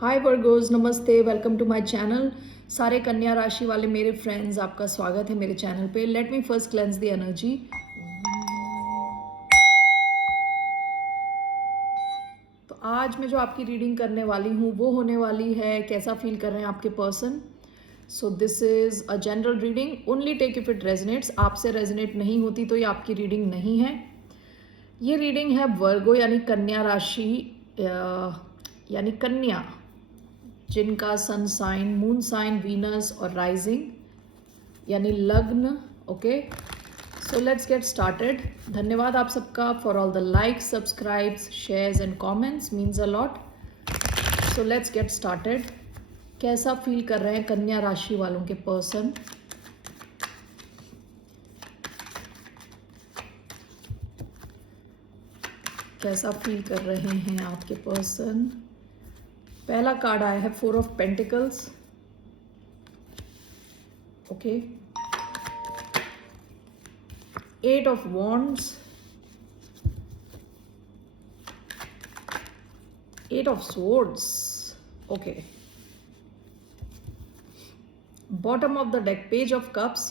हाय Virgos, नमस्ते, welcome to my channel. सारे कन्या राशि वाले मेरे फ्रेंड्स, आपका स्वागत है मेरे चैनल पे। Let me first cleanse the energy. तो आज मैं जो आपकी रीडिंग करने वाली हूँ वो होने वाली है कैसा फील कर रहे हैं आपके person. So this is a general reading, only take if it resonates. आपसे रेजनेट नहीं होती तो ये आपकी रीडिंग नहीं है। ये रीडिंग है वर्गो यानी कन्या राशि, यानी कन्या, जिनका sun sign, moon sign, Venus और राइजिंग यानी लग्न। Okay, so let's get started. धन्यवाद आप सबका for all the likes, subscribes, shares and comments, means a lot. So let's get started. कैसा फील कर रहे हैं कन्या राशि वालों के पर्सन। कैसा फील कर रहे हैं आपके पर्सन। पहला कार्ड आया है 4 of pentacles. Okay, 8 of wands, 8 of swords. Okay, bottom of the deck, page of cups.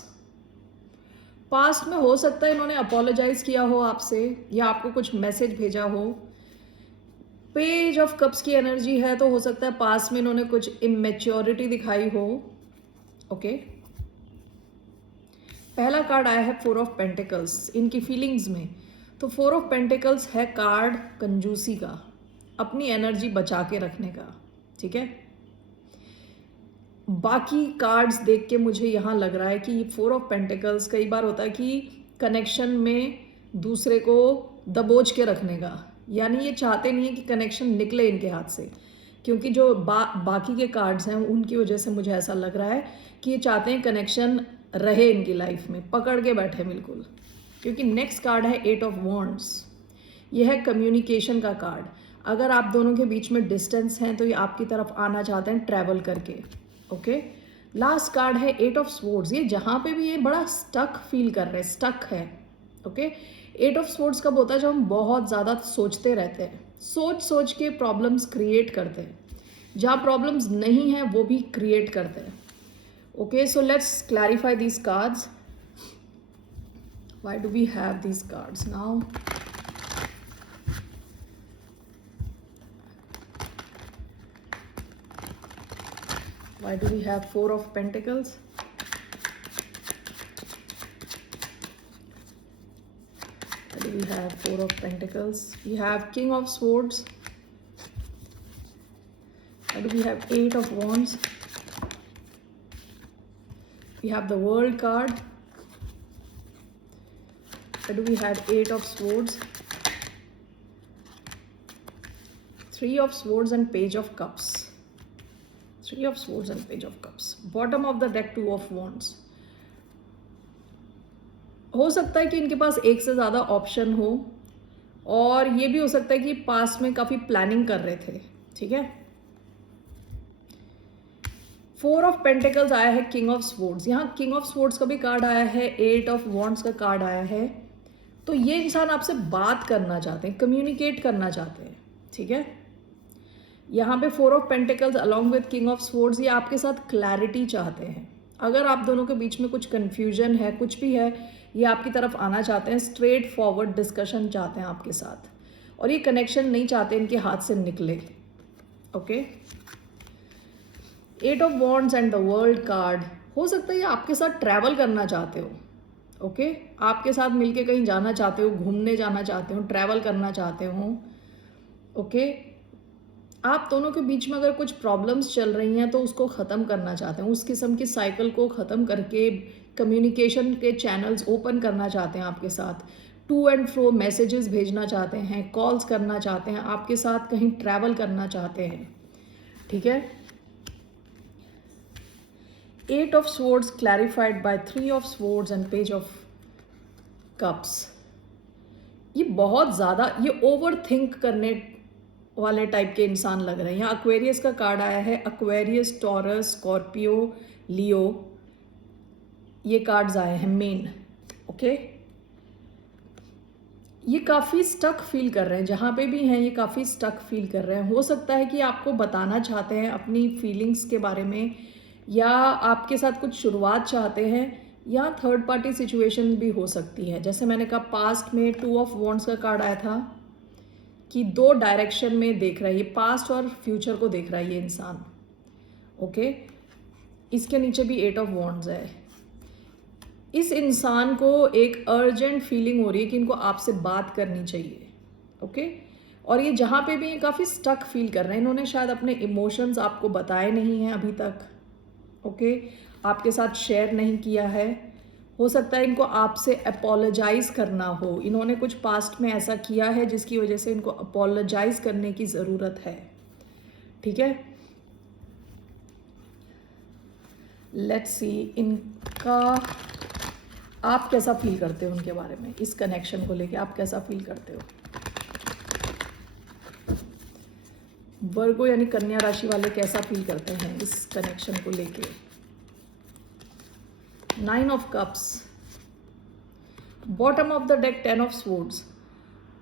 Past में हो सकता है इन्होंने अपोलोजाइज किया हो आपसे या आपको कुछ मैसेज भेजा हो। पेज ऑफ कप्स की एनर्जी है तो हो सकता है पास्ट में इन्होंने कुछ इमेच्योरिटी दिखाई हो। ओके, पहला कार्ड आया है 4 ऑफ पेंटिकल्स इनकी फीलिंग्स में। तो 4 ऑफ पेंटिकल्स है कार्ड कंजूसी का, अपनी एनर्जी बचा के रखने का। ठीक है, बाकी कार्ड्स देख के मुझे यहाँ लग रहा है कि 4 ऑफ पेंटिकल्स कई बार होता है कि कनेक्शन में दूसरे को दबोच के रखने का, यानी ये चाहते नहीं है कि कनेक्शन निकले इनके हाथ से। क्योंकि जो बाकी के कार्ड्स हैं उनकी वजह से मुझे ऐसा लग रहा है कि ये चाहते हैं कनेक्शन रहे इनकी लाइफ में, पकड़ के बैठे बिल्कुल। क्योंकि नेक्स्ट कार्ड है 8 ऑफ वॉन्ड्स, ये है कम्युनिकेशन का कार्ड। अगर आप दोनों के बीच में डिस्टेंस हैं तो ये आपकी तरफ आना चाहते हैं ट्रैवल करके। ओके, लास्ट कार्ड है 8 ऑफ स्वॉर्ड्स। ये जहाँ पे भी ये बड़ा स्टक फील कर रहे हैं, स्टक है। ओके, 8 ऑफ स्वॉर्ड्स कब होता है? जब हम बहुत ज़्यादा सोचते रहते हैं, सोच सोच के प्रॉब्लम्स क्रिएट करते हैं, जहाँ प्रॉब्लम्स नहीं हैं वो भी क्रिएट करते हैं। Okay, so let's clarify these cards. Why do we have these cards now? Why do we have 4 of Pentacles? Why do we have 4 of Pentacles? We have King of Swords. Why do we have 8 of Wands? We have the World card. Why do we have 8 of Swords? 3 of Swords and Page of Cups. 3 of Swords and Page of Cups. Bottom of the deck, 2 of Wands. हो सकता है कि इनके पास एक से ज़्यादा option हो, और ये भी हो सकता है कि पास्ट में काफ़ी प्लानिंग कर रहे थे। ठीक है, 4 ऑफ पेंटिकल्स आया है, किंग ऑफ स्वॉर्ड्स। यहाँ किंग ऑफ स्वॉर्ड्स का भी कार्ड आया है, 8 ऑफ वॉन्ड्स का कार्ड आया है। तो ये इंसान आपसे बात करना चाहते हैं, कम्युनिकेट करना चाहते हैं। ठीक है, यहाँ पे 4 of pentacles along with king of swords, ये आपके साथ क्लैरिटी चाहते हैं। अगर आप दोनों के बीच में कुछ कन्फ्यूजन है, कुछ भी है, ये आपकी तरफ आना चाहते हैं, स्ट्रेट फॉरवर्ड डिस्कशन चाहते हैं आपके साथ, और ये कनेक्शन नहीं चाहते इनके हाथ से निकले। Okay, 8 of wands and the world card. हो सकता है ये आपके साथ ट्रैवल करना चाहते हो। ओके, आपके साथ मिलके कहीं जाना चाहते हो, घूमने जाना चाहते हो, ट्रैवल करना चाहते हो। ओके, आप दोनों के बीच में अगर कुछ प्रॉब्लम्स चल रही हैं तो उसको ख़त्म करना चाहते हैं, उस किस्म की साइकिल को ख़त्म करके कम्युनिकेशन के चैनल्स ओपन करना चाहते हैं आपके साथ। टू एंड फ्रो मैसेजेस भेजना चाहते हैं, कॉल्स करना चाहते हैं, आपके साथ कहीं ट्रैवल करना चाहते हैं। ठीक है, 8 of swords clarified by 3 of swords and page of cups. ये बहुत ज़्यादा ये ओवर थिंक करने वाले टाइप के इंसान लग रहे हैं। यहाँ अक्वेरियस का कार्ड आया है, अक्वेरियस, टॉरस, स्कॉर्पियो, लियो, ये कार्ड्स आए हैं मेन। ओके, ये काफ़ी स्टक फील कर रहे हैं, जहाँ पे भी हैं ये काफ़ी स्टक फील कर रहे हैं। हो सकता है कि आपको बताना चाहते हैं अपनी फीलिंग्स के बारे में, या आपके साथ कुछ शुरुआत चाहते हैं, या थर्ड पार्टी सिचुएशन भी हो सकती है। जैसे मैंने कहा पास्ट में 2 ऑफ वॉन्ड्स का कार्ड आया था कि 2 डायरेक्शन में देख रहा है, ये पास्ट और फ्यूचर को देख रहा है ये इंसान। ओके, इसके नीचे भी 8 ऑफ वॉन्ड्स है। इस इंसान को एक अर्जेंट फीलिंग हो रही है कि इनको आपसे बात करनी चाहिए। ओके, और ये जहाँ पे भी ये काफ़ी स्टक फील कर रहे हैं, इन्होंने शायद अपने इमोशंस आपको बताए नहीं हैं अभी तक। ओके, आपके साथ शेयर नहीं किया है। हो सकता है इनको आपसे अपोलोजाइज करना हो, इन्होंने कुछ पास्ट में ऐसा किया है जिसकी वजह से इनको अपोलोजाइज करने की ज़रूरत है। ठीक है, लेट्स सी इनका आप कैसा फील करते हो उनके बारे में, इस कनेक्शन को लेके आप कैसा फील करते हो। वर्गो यानी कन्या राशि वाले कैसा फील करते हैं इस कनेक्शन को लेके। 9 of cups, bottom of the deck 10 of swords.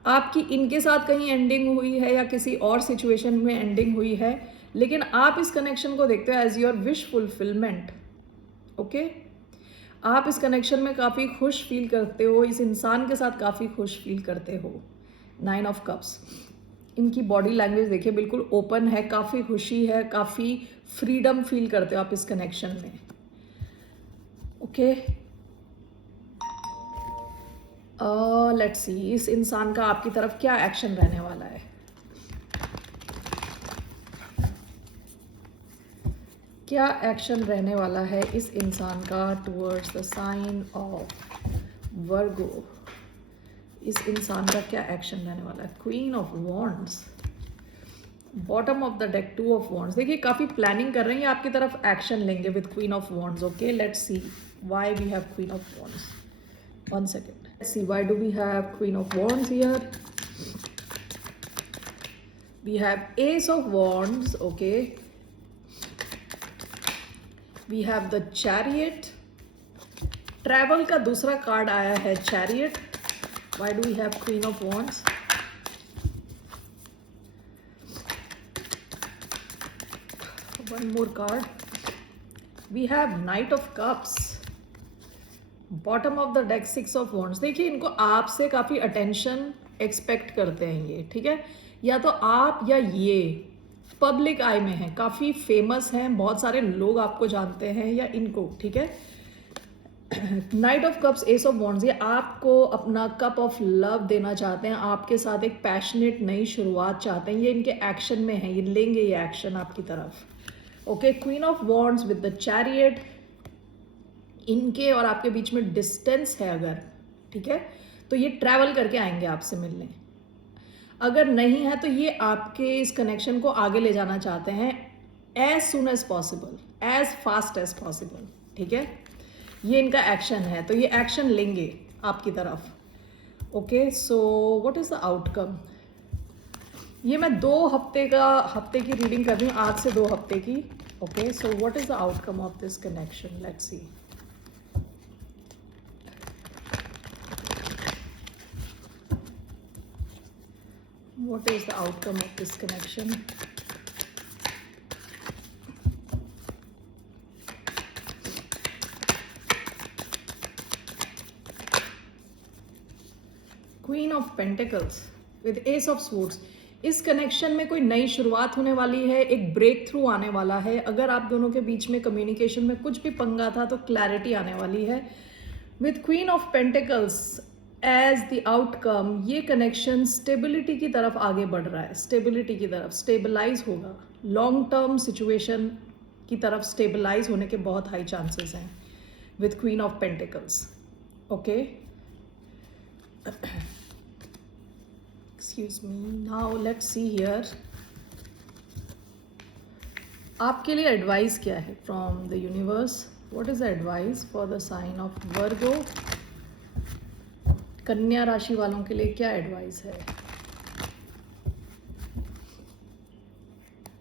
आपकी इनके साथ कहीं एंडिंग हुई है या किसी और सिचुएशन में एंडिंग हुई है, लेकिन आप इस कनेक्शन को देखते हो as your wish fulfilment. Okay, आप इस कनेक्शन में काफ़ी खुश फील करते हो, इस इंसान के साथ काफ़ी खुश फील करते हो। 9 ऑफ कप्स, इनकी बॉडी लैंग्वेज देखिए बिल्कुल ओपन है, काफ़ी खुशी है, काफ़ी फ्रीडम फील करते हो आप इस कनेक्शन में। ओके, लेट्स सी इस इंसान का आपकी तरफ क्या एक्शन रहने वाला है। क्या एक्शन रहने वाला है इस इंसान का टुवर्ड्स द साइन ऑफ वर्गो। इस इंसान का क्या एक्शन रहने वाला है। Queen of wands, bottom of the deck 2 of wands. देखिए काफ़ी प्लानिंग कर रहे हैं, आपकी तरफ एक्शन लेंगे with queen of wands. Okay, let's see why we have queen of wands. One second, let's see why do we have queen of wands here. We have ace of wands. Okay, we have the chariot. Travel का दूसरा card आया है chariot. Why do we have queen of wands. One more card, we have knight of cups. Bottom of the deck 6 of wands. देखिए इनको आपसे काफ़ी attention expect करते हैं ये। ठीक है, या तो आप या ये पब्लिक आई में हैं, काफ़ी फेमस हैं, बहुत सारे लोग आपको जानते हैं या इनको। ठीक है, night of cups, S of wands, ये आपको अपना कप ऑफ लव देना चाहते हैं, आपके साथ एक पैशनेट नई शुरुआत चाहते हैं। ये इनके एक्शन में है, ये लेंगे ये एक्शन आपकी तरफ। Okay, queen of wands with the chariot. इनके और आपके बीच में डिस्टेंस है अगर, ठीक है, तो ये ट्रैवल करके आएंगे आपसे मिलने। अगर नहीं है तो ये आपके इस कनेक्शन को आगे ले जाना चाहते हैं as soon as possible, as fast as possible. ठीक है, ये इनका एक्शन है, तो ये एक्शन लेंगे आपकी तरफ। Okay, so what is the outcome. ये मैं 2 हफ्ते की रीडिंग कर रही हूँ, आज से 2 हफ्ते की। Okay, so what is the outcome of this connection, let's see. What is the outcome of this connection? Queen of Pentacles with Ace of Swords. इस कनेक्शन में कोई नई शुरुआत होने वाली है, एक ब्रेक थ्रू आने वाला है। अगर आप दोनों के बीच में कम्युनिकेशन में कुछ भी पंगा था तो क्लैरिटी आने वाली है। With queen of pentacles as the outcome, ये कनेक्शन स्टेबिलिटी की तरफ आगे बढ़ रहा है, स्टेबिलिटी की तरफ, स्टेबलाइज होगा, लॉन्ग टर्म सिचुएशन की तरफ स्टेबलाइज होने के बहुत हाई चांसेस हैं with queen of pentacles. Okay, excuse me, now let's see here आपके लिए एडवाइस क्या है from the universe. What is the advice for the sign of Virgo. कन्या राशि वालों के लिए क्या एडवाइस है।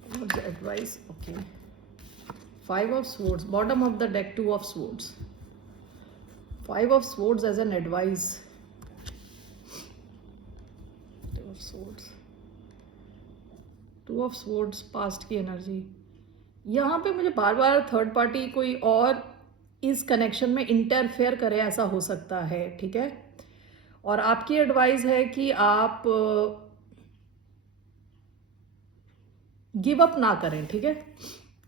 What the advice. Okay, 5 of swords, bottom of the deck 2 of swords. 5 of swords as an advice. Swords, 2 of swords, past की energy. यहाँ पे मुझे बार बार थर्ड पार्टी कोई और इस कनेक्शन में इंटरफेयर करे, ऐसा हो सकता है, ठीक है। और आपकी एडवाइस है कि आप गिव अप ना करें, ठीक है,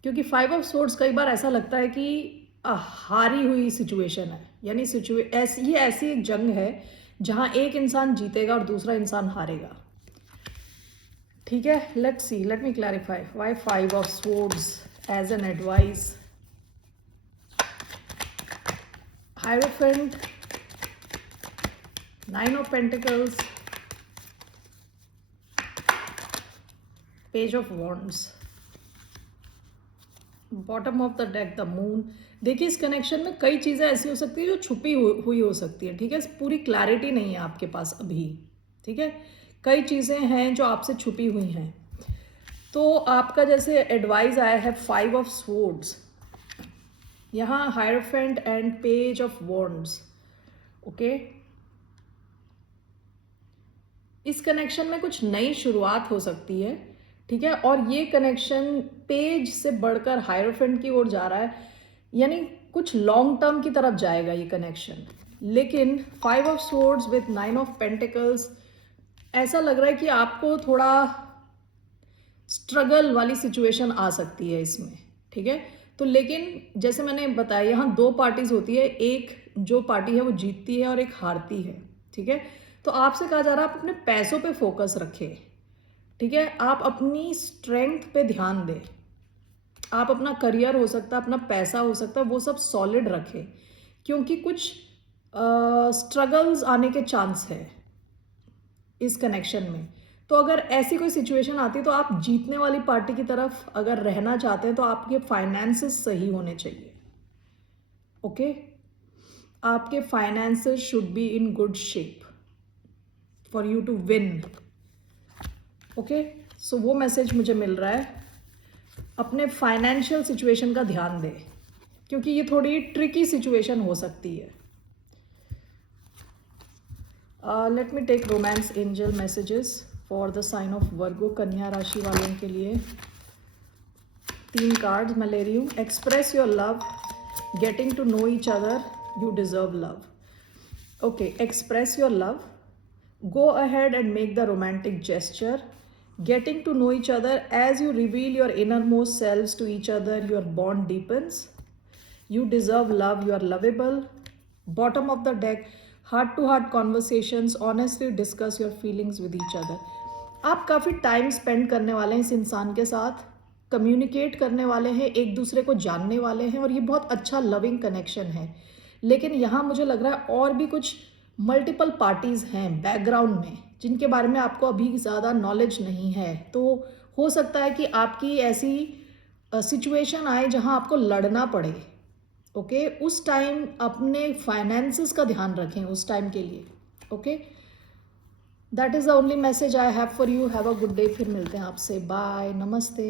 क्योंकि 5 ऑफ स्वॉर्ड्स कई बार ऐसा लगता है कि हारी हुई सिचुएशन है, यानी ये ऐसी एक जंग है जहां एक इंसान जीतेगा और दूसरा इंसान हारेगा, ठीक है। Let's see, let me clarify why 5 of swords as an advice. Hierophant, 9 of pentacles, page of wands, bottom of the deck, the moon. देखिए इस कनेक्शन में कई चीज़ें ऐसी हो सकती है जो छुपी हुई हो सकती है, ठीक है। पूरी क्लैरिटी नहीं है आपके पास अभी, ठीक है। कई चीज़ें हैं जो आपसे छुपी हुई हैं। तो आपका जैसे एडवाइस आया है 5 ऑफ स्वॉर्ड्स, यहाँ hierophant and page of wands, okay. इस कनेक्शन में कुछ नई शुरुआत हो सकती है, ठीक है। और ये कनेक्शन पेज से बढ़कर हायरोफेंट की ओर जा रहा है, यानी कुछ लॉन्ग टर्म की तरफ जाएगा ये कनेक्शन। लेकिन 5 of swords with 9 of pentacles, ऐसा लग रहा है कि आपको थोड़ा स्ट्रगल वाली सिचुएशन आ सकती है इसमें, ठीक है। तो लेकिन जैसे मैंने बताया यहाँ 2 पार्टीज होती है, एक जो पार्टी है वो जीतती है और एक हारती है, ठीक है। तो आपसे कहा जा रहा है आप अपने पैसों पे फोकस रखें, ठीक है। आप अपनी स्ट्रेंथ पे ध्यान दें, आप अपना करियर हो सकता है, अपना पैसा हो सकता है, वो सब सॉलिड रखें, क्योंकि कुछ स्ट्रगल्स आने के चांस है इस कनेक्शन में। तो अगर ऐसी कोई सिचुएशन आती है तो आप जीतने वाली पार्टी की तरफ अगर रहना चाहते हैं तो आपके फाइनेंसेस सही होने चाहिए, ओके। आपके finances should be in good shape for you to win, okay. So वो मैसेज मुझे मिल रहा है, अपने फाइनेंशियल सिचुएशन का ध्यान दें, क्योंकि ये थोड़ी ट्रिकी सिचुएशन हो सकती है। Let me take romance angel messages for the sign of Virgo, कन्या राशि वालों के लिए 3 कार्ड्स मैं ले रही हूँ। Express your love, getting to know each other, you deserve love, okay. Express your love, go ahead and make the romantic gesture, getting to know each other. As you reveal your innermost selves to each other, your bond deepens. You deserve love, you are lovable. Bottom of the deck, heart to heart conversations, honestly discuss your feelings with each other. आप काफ़ी time spend करने वाले हैं इस इंसान के साथ, communicate करने वाले हैं, एक दूसरे को जानने वाले हैं, और ये बहुत अच्छा लविंग कनेक्शन है। लेकिन यहाँ मुझे लग रहा है और भी कुछ मल्टीपल पार्टीज़ हैं बैकग्राउंड में जिनके बारे में आपको अभी ज़्यादा नॉलेज नहीं है। तो हो सकता है कि आपकी ऐसी सिचुएशन आए जहां आपको लड़ना पड़े, ओके। उस टाइम अपने फाइनेंसेस का ध्यान रखें उस टाइम के लिए, okay. That is the only message I have for you. Have a good day. फिर मिलते हैं आपसे, बाय, नमस्ते।